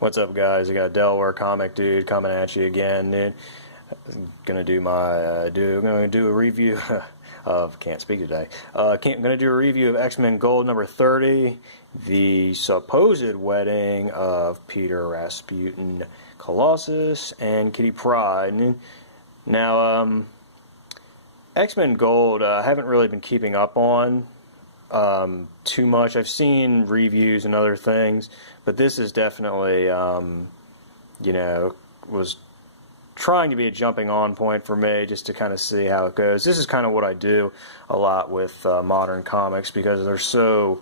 What's up, guys? I got Delaware Comic Dude coming at you again. Dude. Gonna do a review of can't speak today. Gonna do a review of X-Men Gold number 30, the supposed wedding of Peter Rasputin, Colossus, and Kitty Pryde. Now, X-Men Gold, I haven't really been keeping up on too much. I've seen reviews and other things, but this is definitely, was trying to be a jumping on point for me just to kind of see how it goes. This is kind of what I do a lot with modern comics because they're so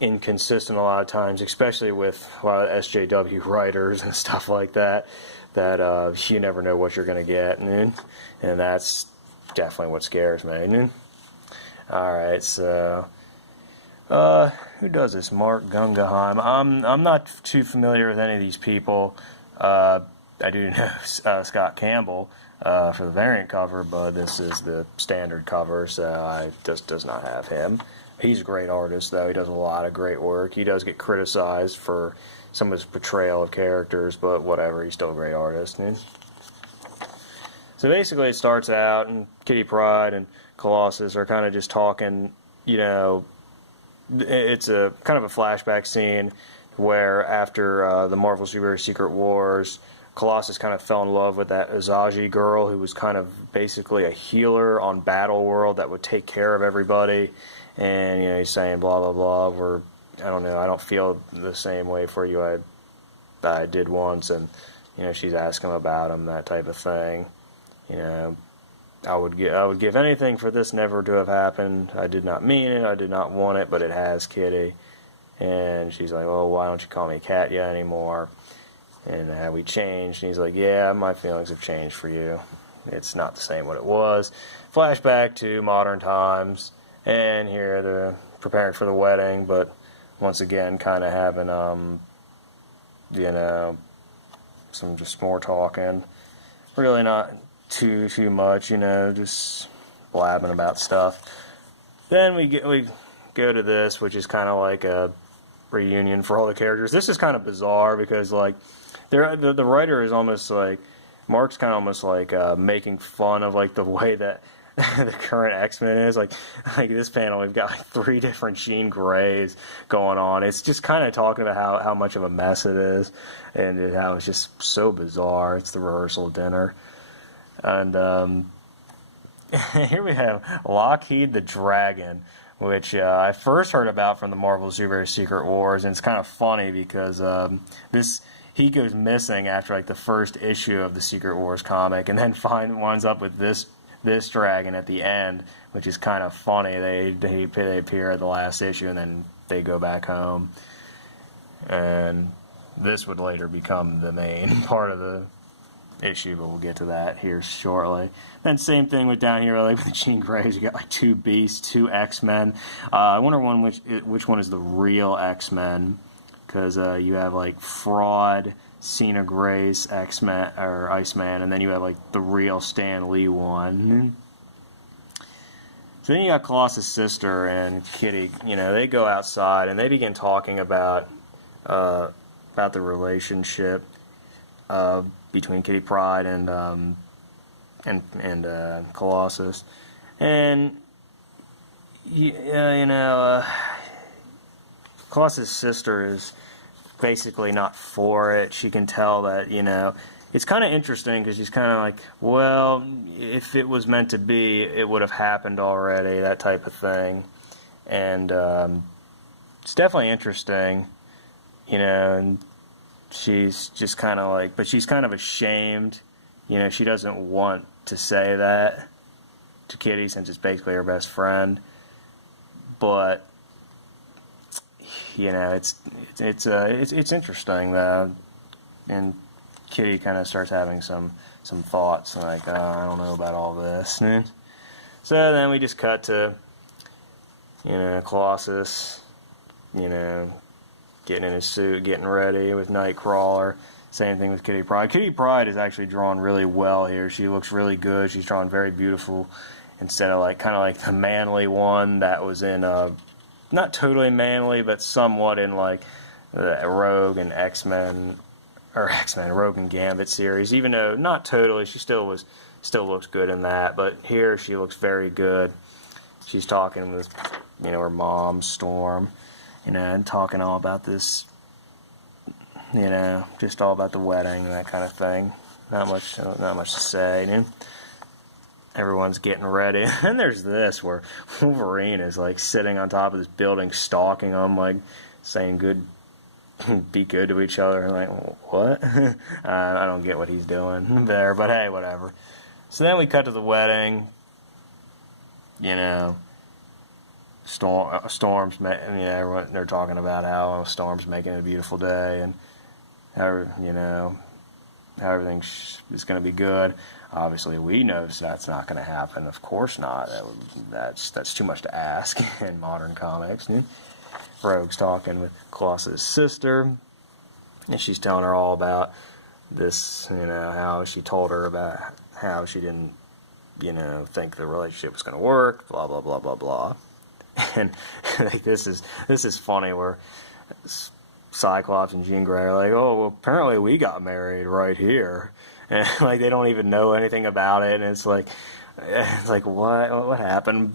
inconsistent a lot of times, especially with a lot of SJW writers and stuff like that, that you never know what you're going to get, and that's definitely what scares me. Alright, so who does this? Mark Guggenheim. I'm not too familiar with any of these people. I do know Scott Campbell for the variant cover, but this is the standard cover, so I just does not have him. He's a great artist, though. He does a lot of great work. He does get criticized for some of his portrayal of characters, but whatever, he's still a great artist. So basically it starts out, and Kitty Pryde and Colossus are kind of just talking, it's a kind of a flashback scene where after the Marvel Super Secret Wars, Colossus kind of fell in love with that Azaji girl who was kind of basically a healer on Battle World that would take care of everybody, and he's saying blah blah blah, I don't know, I don't feel the same way for you I did once, and she's asking him about him, that type of thing. I would give anything for this never to have happened. I did not mean it. I did not want it, but it has, Kitty. And she's like, "Oh, why don't you call me Katya anymore?" And have we changed? And he's like, "Yeah, my feelings have changed for you. It's not the same what it was." Flashback to modern times, and here they're preparing for the wedding, but once again, kind of having some just more talking. Really not too much, just blabbing about stuff. Then we go to this, which is kind of like a reunion for all the characters. This is kind of bizarre because the writer is almost like Mark's kind of almost like making fun of the way that the current X-Men is. Like this panel, we've got 3 different Jean Greys going on. It's just kind of talking about how much of a mess it is, and how it's just so bizarre. It's the rehearsal dinner. And here we have Lockheed the Dragon, which I first heard about from the Marvel Super Secret Wars, and it's kind of funny because he goes missing after the first issue of the Secret Wars comic, and then winds up with this dragon at the end, which is kind of funny. They appear at the last issue, and then they go back home, and this would later become the main part of the issue, but we'll get to that here shortly. Then same thing with down here, with the Jean Greys. You got 2 Beasts, 2 X-Men. I wonder which one is the real X-Men, because you have Fraud, Cena Grace, X-Men or Iceman, and then you have the real Stan Lee one. So then you got Colossus' sister and Kitty. They go outside and they begin talking about the relationship between Kitty Pryde and Colossus, and Colossus' sister is basically not for it. She can tell that it's kind of interesting because she's kind of like, well, if it was meant to be, it would have happened already, that type of thing, and it's definitely interesting, and she's just kind of but she's kind of ashamed. She doesn't want to say that to Kitty since it's basically her best friend. But it's interesting though. And Kitty kind of starts having some thoughts I don't know about all this. So then we just cut to Colossus, getting in his suit, getting ready with Nightcrawler. Same thing with Kitty Pryde. Kitty Pryde is actually drawn really well here. She looks really good. She's drawn very beautiful instead of kind of the manly one that was in not totally manly, but somewhat in the Rogue and X-Men or X-Men, Rogue and Gambit series. Even though not totally, she still looks good in that. But here she looks very good. She's talking with, her mom, Storm, and talking all about this, just all about the wedding and that kind of thing. Not much to say. Everyone's getting ready, and there's this where Wolverine is like sitting on top of this building, stalking them, like saying be good to each other. And like, what? I don't get what he's doing there, but hey, whatever. So then we cut to the wedding. Storm's, everyone, they're talking about how Storm's making it a beautiful day, and how, how everything is going to be good. Obviously, we know that's not going to happen. Of course not. That's too much to ask in modern comics. Rogue's talking with Colossus' sister, and she's telling her all about this, how she told her about how she didn't, think the relationship was going to work, blah, blah, blah, blah, blah. And like, this is funny where Cyclops and Jean Grey are like, oh, well, apparently we got married right here. And like, they don't even know anything about it, and it's like what happened?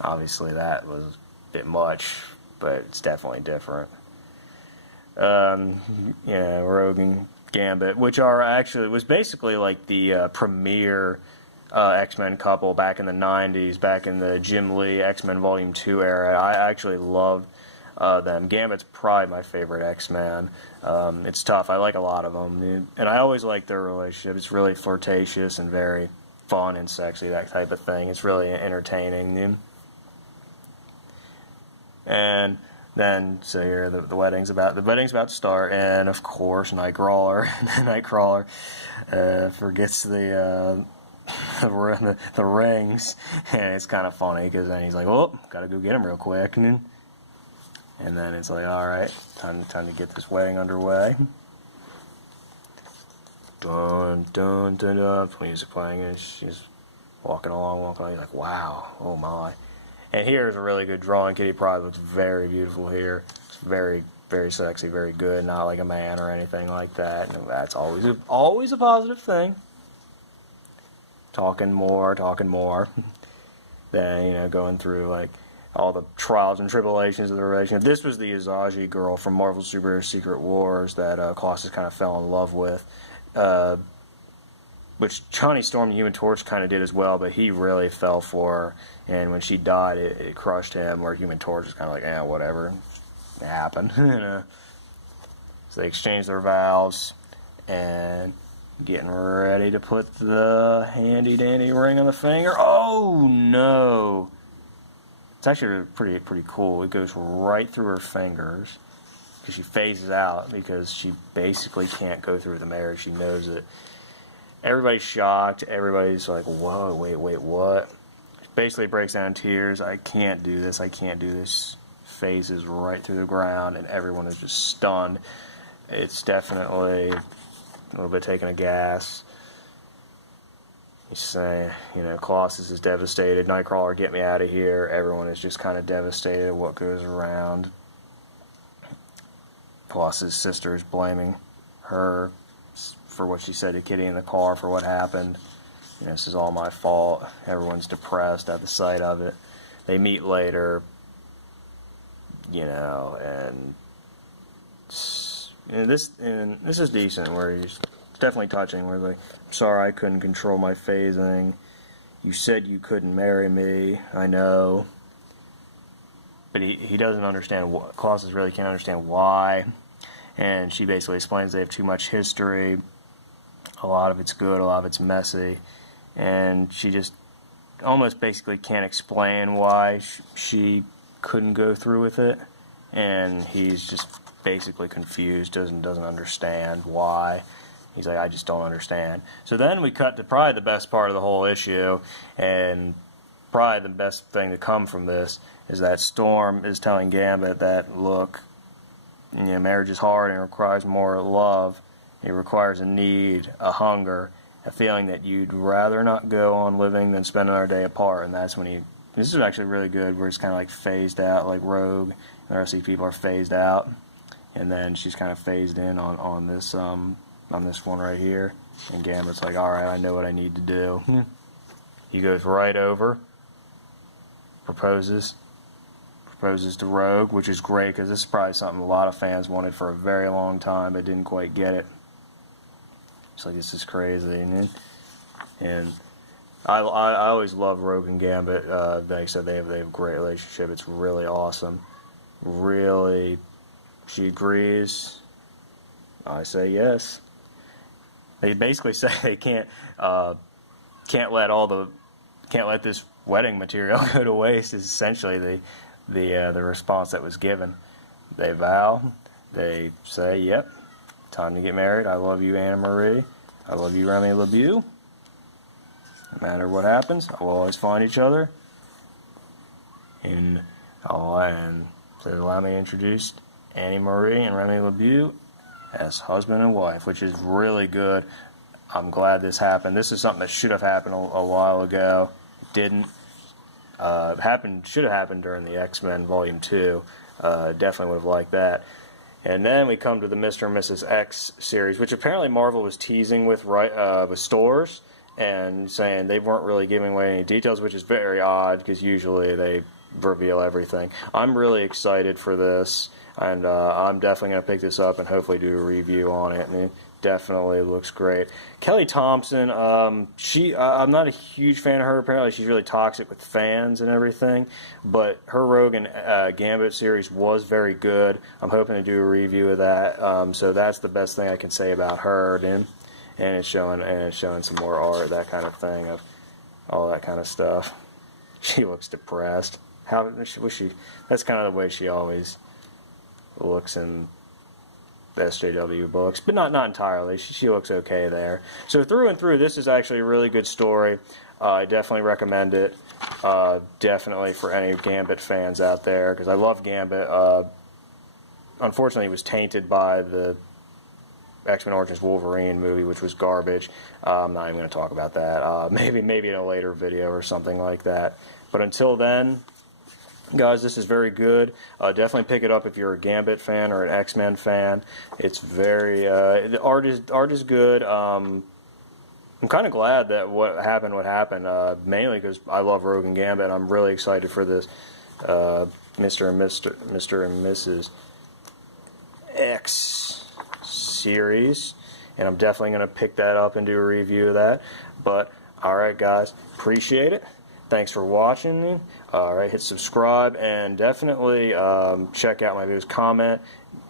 Obviously that was a bit much, but it's definitely different. Rogue and Gambit, which was basically like the premier X-Men couple back in the 90s, back in the Jim Lee X-Men Volume 2 era. I actually loved them. Gambit's probably my favorite X-Man. It's tough. I like a lot of them. And I always like their relationship. It's really flirtatious and very fun and sexy, that type of thing. It's really entertaining. And then, so here, the wedding's about to start, and of course, Nightcrawler forgets the rings, and it's kind of funny because then he's like, "Oh, gotta go get him real quick," and then it's like, "All right, time to get this wedding underway." Dun dun dun dun. Music playing, and she's walking along. He's like, "Wow, oh my." And here's a really good drawing. Kitty Pryde looks very beautiful here. It's very, very sexy, very good. Not like a man or anything like that. And that's always a positive thing. Talking more. Then, going through like all the trials and tribulations of the relationship. This was the Azaji girl from Marvel Superhero Secret Wars that Colossus kind of fell in love with. Which Johnny Storm and Human Torch kind of did as well, but he really fell for her, and when she died, it crushed him, where Human Torch was kind of like, whatever, it happened. So they exchanged their vows, and getting ready to put the handy-dandy ring on the finger. Oh, no! It's actually pretty cool. It goes right through her fingers, because she phases out, because she basically can't go through the marriage. She knows it. Everybody's shocked. Everybody's like, whoa, wait, what? Basically breaks down in tears. I can't do this. Phases right through the ground, and everyone is just stunned. It's definitely a little bit taking a gas. He's saying, Colossus is devastated. Nightcrawler, get me out of here. Everyone is just kind of devastated at what goes around. Colossus' sister is blaming her for what she said to Kitty in the car, for what happened. This is all my fault. Everyone's depressed at the sight of it. They meet later, and this is decent, where he's definitely touching, where he's like, "I'm sorry I couldn't control my phasing. You said you couldn't marry me. I know." But he doesn't understand what, Colossus really can't understand why. And she basically explains they have too much history. A lot of it's good, a lot of it's messy, and she just almost basically can't explain why she couldn't go through with it, and he's just basically confused, doesn't understand why. He's like, I just don't understand. So then we cut to probably the best part of the whole issue, and probably the best thing to come from this is that Storm is telling Gambit that, look, marriage is hard and it requires more love. It requires a need, a hunger, a feeling that you'd rather not go on living than spending our day apart. And that's when this is actually really good, where it's kind of like phased out, like Rogue and the rest of these people are phased out. and then she's kind of phased in on this one right here. And Gambit's like, all right, I know what I need to do. He goes right over, proposes to Rogue, which is great because this is probably something a lot of fans wanted for a very long time but didn't quite get it. It's like, this is crazy. And I always love Rogue and Gambit. Like I said, they have a great relationship. It's really awesome. Really, she agrees. I say yes. They basically say they can't let this wedding material go to waste. Is essentially the response that was given. They vow. They say, "Yep, time to get married. I love you, Anna Marie. I love you, Remy LeBeau. No matter what happens, we'll always find each other." And so allow me to introduce Annie Marie and Remy LeBeau as husband and wife, which is really good. I'm glad this happened. This is something that should have happened a while ago. It didn't. Should have happened during the X-Men Volume 2. Definitely would have liked that. And then we come to the Mr. and Mrs. X series, which apparently Marvel was teasing with stores and saying they weren't really giving away any details, which is very odd because usually they reveal everything. I'm really excited for this, and I'm definitely going to pick this up and hopefully do a review on it. And it definitely looks great. Kelly Thompson, I'm not a huge fan of her. Apparently she's really toxic with fans and everything, but her Rogue and Gambit series was very good. I'm hoping to do a review of that. So that's the best thing I can say about her. And it's showing some more art, that kind of thing, of all that kind of stuff. She looks depressed. How was she? That's kind of the way she always looks in the SJW books, but not entirely. She looks okay there. So through and through, this is actually a really good story. I definitely recommend it. Definitely for any Gambit fans out there, because I love Gambit. Unfortunately, it was tainted by the X-Men Origins Wolverine movie, which was garbage. I'm not even going to talk about that. Maybe in a later video or something like that. But until then, guys, this is very good. Definitely pick it up if you're a Gambit fan or an X-Men fan. It's very the art is good. I'm kind of glad that what happened mainly because I love Rogue and Gambit. I'm really excited for this Mr. and Mrs. X series, and I'm definitely going to pick that up and do a review of that. But alright, guys, appreciate it. Thanks for watching. Alright, hit subscribe, and definitely check out my videos, comment,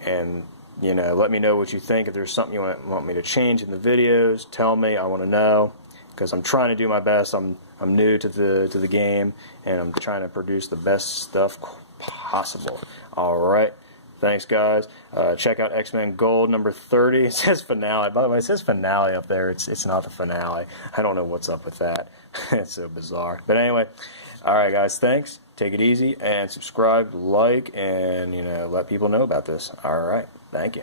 and let me know what you think. If there's something you want me to change in the videos, tell me. I want to know, because I'm trying to do my best. I'm new to the game, and I'm trying to produce the best stuff possible. Alright, thanks, guys. Check out X-Men Gold number 30. It says finale. By the way, it says finale up there. It's not the finale. I don't know what's up with that. It's so bizarre. But anyway, alright, guys, thanks. Take it easy, and subscribe, like, and let people know about this. Alright, thank you.